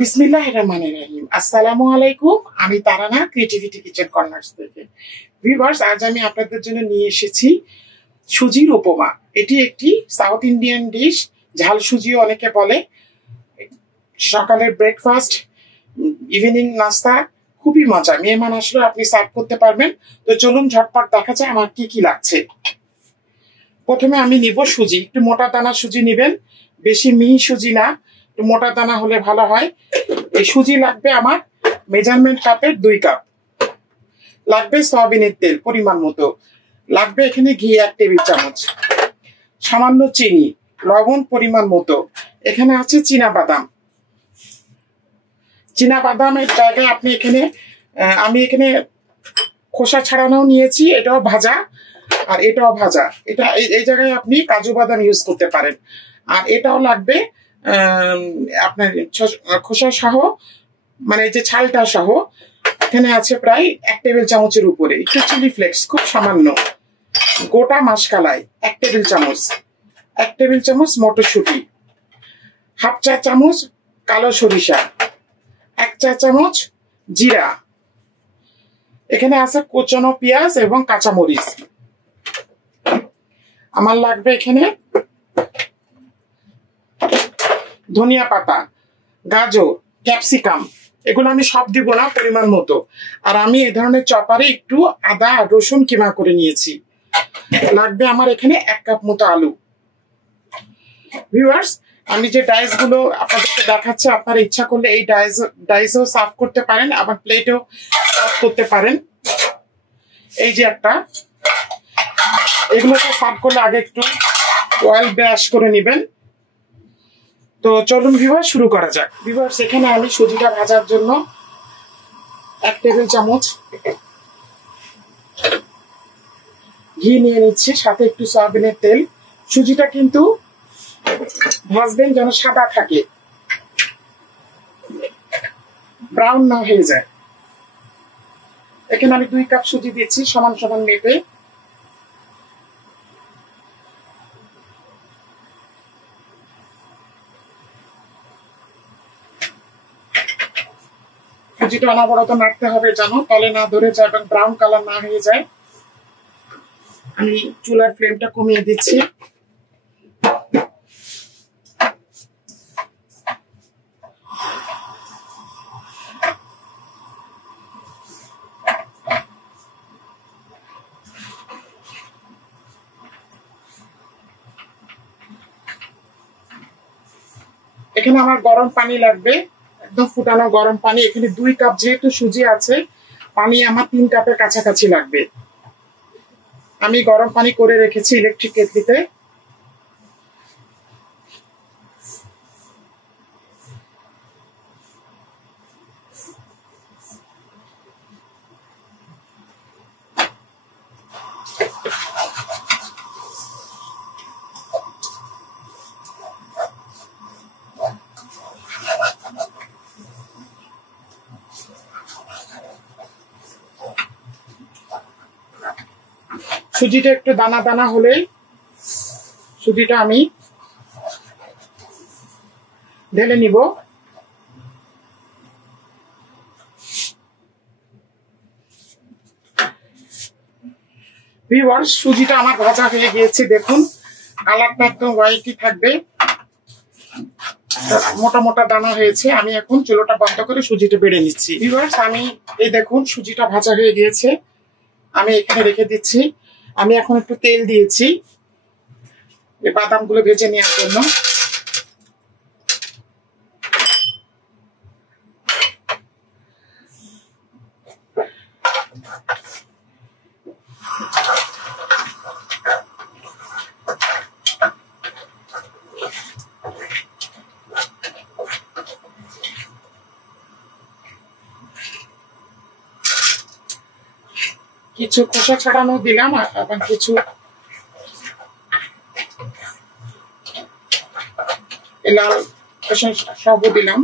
বিসমিল্লাহির রহমানির রহিম। আসসালামু আলাইকুম। আমি তারানা, ক্রিয়েটিভিটি কিচেন কর্নার্স থেকে। ভিউয়ার্স, আজ আমি আপনাদের জন্য নিয়ে এসেছি সুজির উপমা। এটি একটি সাউথ ইন্ডিয়ান ডিশ, ঝাল সুজিও অনেকে বলে। সকালের ব্রেকফাস্ট, ইভিনিং নাস্তা, খুবই মজা। মেহমান আসলে আপনি সার্ভ করতে পারবেন। তো চলুন ঝটপট দেখা যায় আমার কি কি লাগছে। প্রথমে আমি নিব সুজি। একটু মোটা দানা সুজি নেবেন, বেশি মিহি সুজি না, একটু মোটা দানা হলে ভালো হয়। এই সুজি লাগবে আমার মেজারমেন্ট কাপের 2 কাপ। লাগবে সয়াবিনের তেল পরিমাণ মতো। লাগবে এখানে ঘি 1 টেবিল চামচ, সামান্য চিনি, লবণ পরিমাণ মতো। এখানে আছে বাদামের জায়গায় আপনি এখানে আমি এখানে খোসা ছাড়ানো নিয়েছি, এটাও ভাজা আর এটাও ভাজা। এটা এই জায়গায় আপনি কাজু বাদাম ইউজ করতে পারেন। আর এটাও লাগবে আপনার খোসা সহ, মানে যে ছালটা সহ। এখানে আছে প্রায় 1 টেবিল চামচের উপরে। একটু চিলি ফ্লেক্স খুব সামান্য, গোটা মাসকালাই 1 টেবিল চামচ, 1 টেবিল চামচ মটরশুঁটি, 1/2 চা চামচ কালো সরিষা, 1 চা চামচ জিরা। এখানে আছে কোচানো পেঁয়াজ এবং কাঁচামরিচ। আমার লাগবে এখানে ধনিয়া পাতা, গাজর, ক্যাপসিকাম। এগুলো আমি সব দিব না, পরিমাণ মতো। আর আমি এই ধরনের চপারে একটু আদা আর রসুন কিমা করে নিয়েছি। লাগবে আমার এখানে 1 কাপ মতো আলু। ভিউয়ার্স, আমি যে ডাইস গুলো আপনাদেরকে দেখাচ্ছি, আপনারা ইচ্ছা করলে এই ডাইসও সার্ভ করতে পারেন, আবার প্লেটেও সার্ভ করতে পারেন। এই যে একটা, এগুলোকে সার্ভ করলে আগে একটু অয়েল ব্রাশ করে নেবেন। তো চলুন ভিউয়ার্স, শুরু করা যাক। ভিউয়ার্স, এখানে আমি সুজিটা ভাজার জন্য 1 টেবিল চামচ ঘি নিয়ে নিচ্ছি, সাথে একটু সয়াবিনের তেল। সুজিটা কিন্তু ভাজবেন যেন সাদা থাকে, ব্রাউন না হয়ে যায়। এখানে আমি 2 কাপ সুজি দিচ্ছি সমান সমান মেপে। সুজিটা অনবরত নাড়তে হবে যেন তলে না ধরে যায় এবং ব্রাউন কালার না হয়ে যায়। আমি চুলার ফ্লেমটা কমিয়ে দিচ্ছি। এখানে আমার গরম পানি লাগবে, একদম ফুটানো গরম পানি। এখানে 2 কাপ যেহেতু সুজি আছে, পানি আমার 3 কাপের কাছাকাছি লাগবে। আমি গরম পানি করে রেখেছি ইলেকট্রিক কেটলিতে। সুজিটা একটু দানা দানা হলে সুজিটা আমি ঢেলে নিব। ভিউয়ার্স, সুজিটা আমার ভাজা হয়ে গিয়েছে। দেখুন কালারটা একদম হোয়াইটই থাকবে, মোটা মোটা দানা হয়েছে। আমি এখন চুলোটা বন্ধ করে সুজিটা বেড়ে নিচ্ছি। ভিউয়ার্স, আমি এই দেখুন সুজিটা ভাজা হয়ে গিয়েছে, আমি এখানে রেখে দিচ্ছি। আমি এখন একটু তেল দিয়েছি এই বাদামগুলো ভেজে নেওয়ার জন্য। কিছু খোসা ছাড়ানো দিলাম, আবার কিছু লাল খোসা সব দিলাম।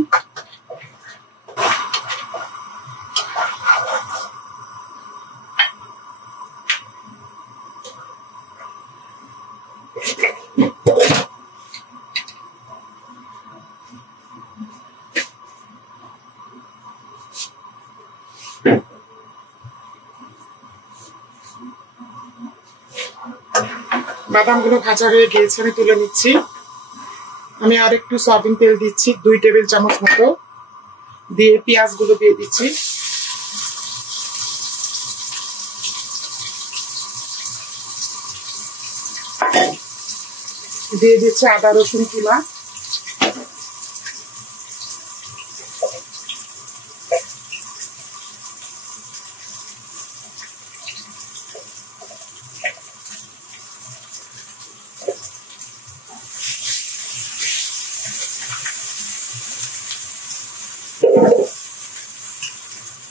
বাদামগুলো ভাজা হয়ে গিয়েছে, আমি তুলে নিচ্ছি। আমি আর একটু সয়াবিন তেল দিচ্ছি 2 টেবিল চামচ মতো, দিয়ে পেঁয়াজগুলো দিয়ে দিচ্ছি। দিয়ে দিচ্ছি আদা রসুন কিমা।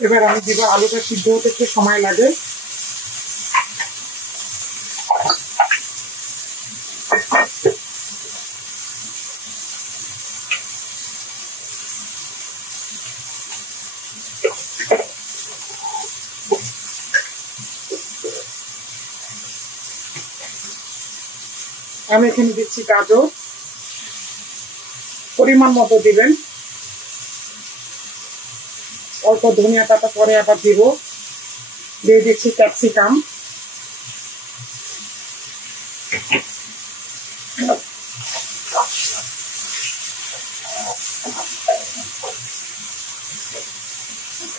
এবার আমি দিব, আলুটা সিদ্ধ হতে একটু সময় লাগে। আমি এখানে দিচ্ছি গাজর, পরিমাণ মতো দিবেন। অল্প ধনিয়া পাতা পরে আবার দিব। দিয়ে দিচ্ছি ক্যাপসিকাম।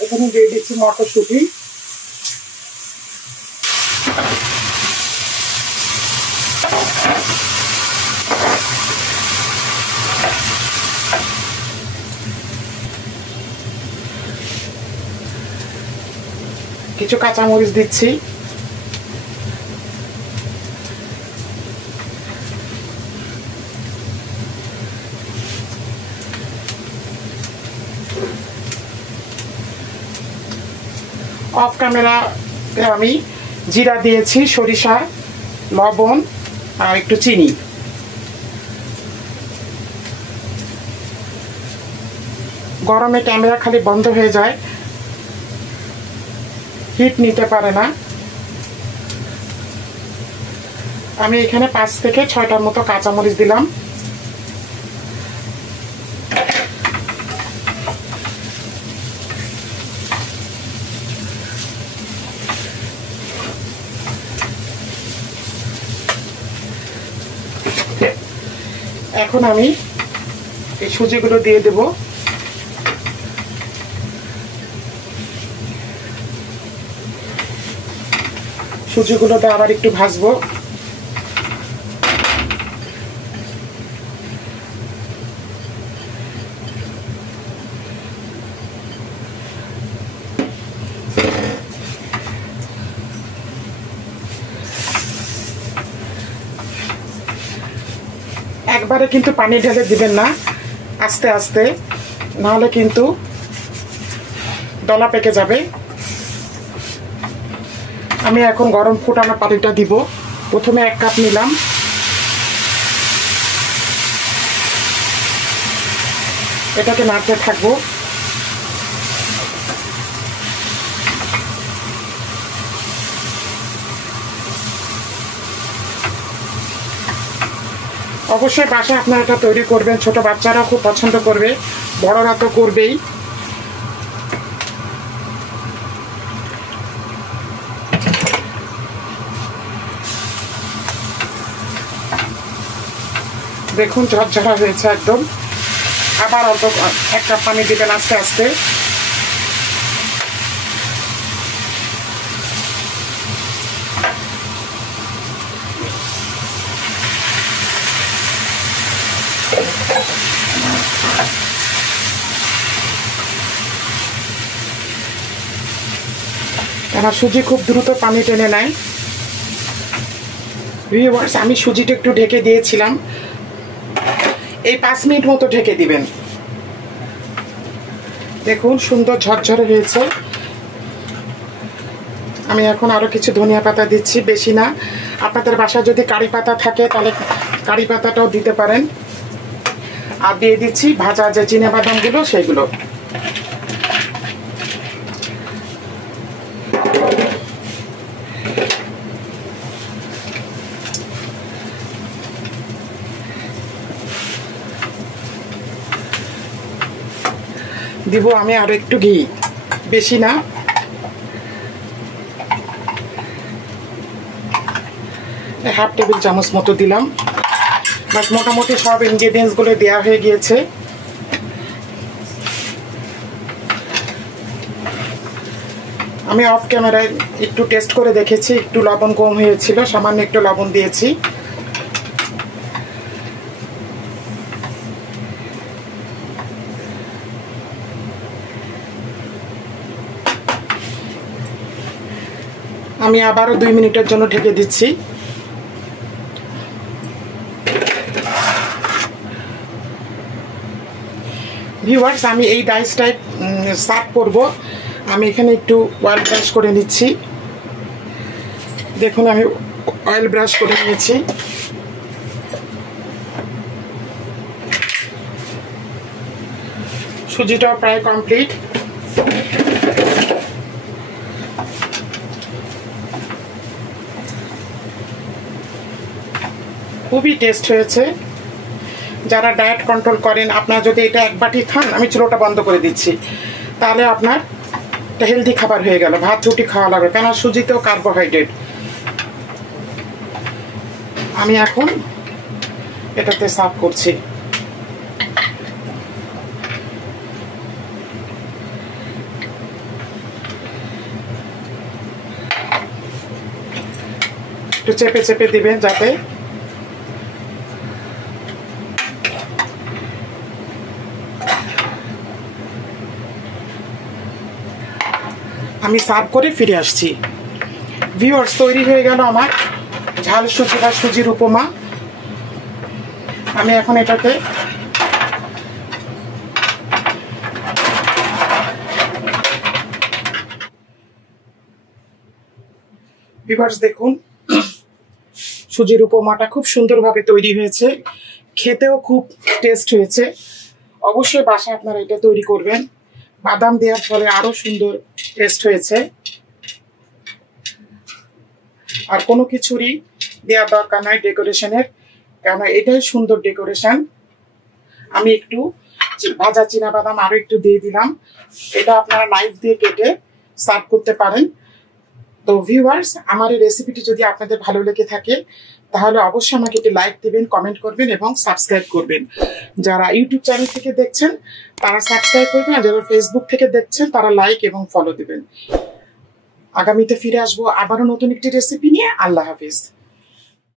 এখানে দিয়ে দিচ্ছি মটরশুঁটি। কিছু কাঁচামরিচ দিচ্ছি। অফ ক্যামেরাতে আমি জিরা দিয়েছি, সরিষা, লবণ আর একটু চিনি। গরমে ক্যামেরা খালি বন্ধ হয়ে যায়, হিট নিতে পারে না। আমি এখানে 5 থেকে 6টার মতো কাঁচামরিচ দিলাম। এখন আমি এই সুজিগুলো দিয়ে দেব। সুজিগুলোতে আবার একটু ভাজবো। একবারে কিন্তু পানি ঢেলে দিবেন না, আস্তে আস্তে, নাহলে কিন্তু দলা পেকে যাবে। আমি এখন গরম ফোটানো পানিটা দিব। প্রথমে 1 কাপ নিলাম। এটাকে নাড়তে থাকবো। অবশ্যই বাসায় আপনারা এটা তৈরি করবেন, ছোট বাচ্চারা খুব পছন্দ করবে, বড়রা তো করবেই। দেখুন ঝরঝরা হয়েছে একদম। আবার অল্প 1 কাপ পানি দিবেন আস্তে আস্তে। আমার সুজি খুব দ্রুত পানি টেনে নেয়। ভিউয়ার্স, আমি সুজিটা একটু ঢেকে দিয়েছিলাম, এই 5 মিনিট মতো ঢেকে দিবেন। দেখুন সুন্দর ঝরঝরে হয়েছে। আমি এখন আরো কিছু ধনিয়া পাতা দিচ্ছি, বেশি না। আপনাদের বাসায় যদি কারি পাতা থাকে তাহলে কারি পাতাটাও দিতে পারেন। আর দিয়ে দিচ্ছি ভাজা যে চিনাবাদামগুলো, সেগুলো। দিব আমি আরো একটু ঘি, বেশি না। হাফ টেবিল চামচ মতো দিলাম। বাট মোটামুটি সব ইনগ্রেডিয়েন্টসগুলো দেওয়া হয়ে গিয়েছে। আমি অফ ক্যামেরায় একটু টেস্ট করে দেখেছি, একটু লবণ কম হয়েছিল, সামান্য একটু লবণ দিয়েছি। আমি আবারও 2 মিনিটের জন্য ঢেকে দিচ্ছি। ভিউয়ার্স, আমি এই ডাইসটাই সার্ভ করব। আমি এখানে একটু অয়েল ব্রাশ করে নিচ্ছি। দেখুন আমি অয়েল ব্রাশ করে নিয়েছি। সুজিটাও প্রায় কমপ্লিট। খুবই টেস্ট হয়েছে। যারা ডায়েট কন্ট্রোল করেন, আপনারা যদি এটা এক বাটি খান, আমি চুলোটা বন্ধ করে দিচ্ছি, তাহলে আপনার একটা হেলদি খাবার হয়ে গেল। ভাত রুটি খাওয়া লাগবে, কেন সুজিতেও কার্বোহাইড্রেট। আমি এখন এটাতে সার্ভ করছি। একটু চেপে চেপে দিবেন যাতে আমি সার্ভ করে ফিরে আসছি। ভিউয়ার্স, তৈরি হয়ে গেল আমার ঝাল সুজি বা সুজির উপমা। আমি এখন এটাকে ভিউয়ার্স দেখুন, সুজির উপমাটা খুব সুন্দরভাবে তৈরি হয়েছে, খেতেও খুব টেস্ট হয়েছে। অবশ্যই বাসায় আপনারা এটা তৈরি করবেন। বাদাম দেওয়ার ফলে আরো সুন্দর টেস্ট হয়েছে। আর কোনো কিছুরই দেওয়ার দরকার নাই ডেকোরেশনের, কেন এটাই সুন্দর ডেকোরেশন। আমি একটু ভাজা চীনা বাদাম আরো একটু দিয়ে দিলাম। এটা আপনারা নাইফ দিয়ে কেটে সার্ভ করতে পারেন। তো ভিউয়ার্স, আমার এই রেসিপিটি যদি আপনাদের ভালো লেগে থাকে, তাহলে অবশ্যই আমাকে একটি লাইক দিবেন, কমেন্ট করবেন এবং সাবস্ক্রাইব করবেন। যারা ইউটিউব চ্যানেল থেকে দেখছেন তারা সাবস্ক্রাইব করবেন, আর যারা ফেসবুক থেকে দেখছেন তারা লাইক এবং ফলো দিবেন। আগামীতে ফিরে আসবো আবারও নতুন একটি রেসিপি নিয়ে। আল্লাহ হাফিজ।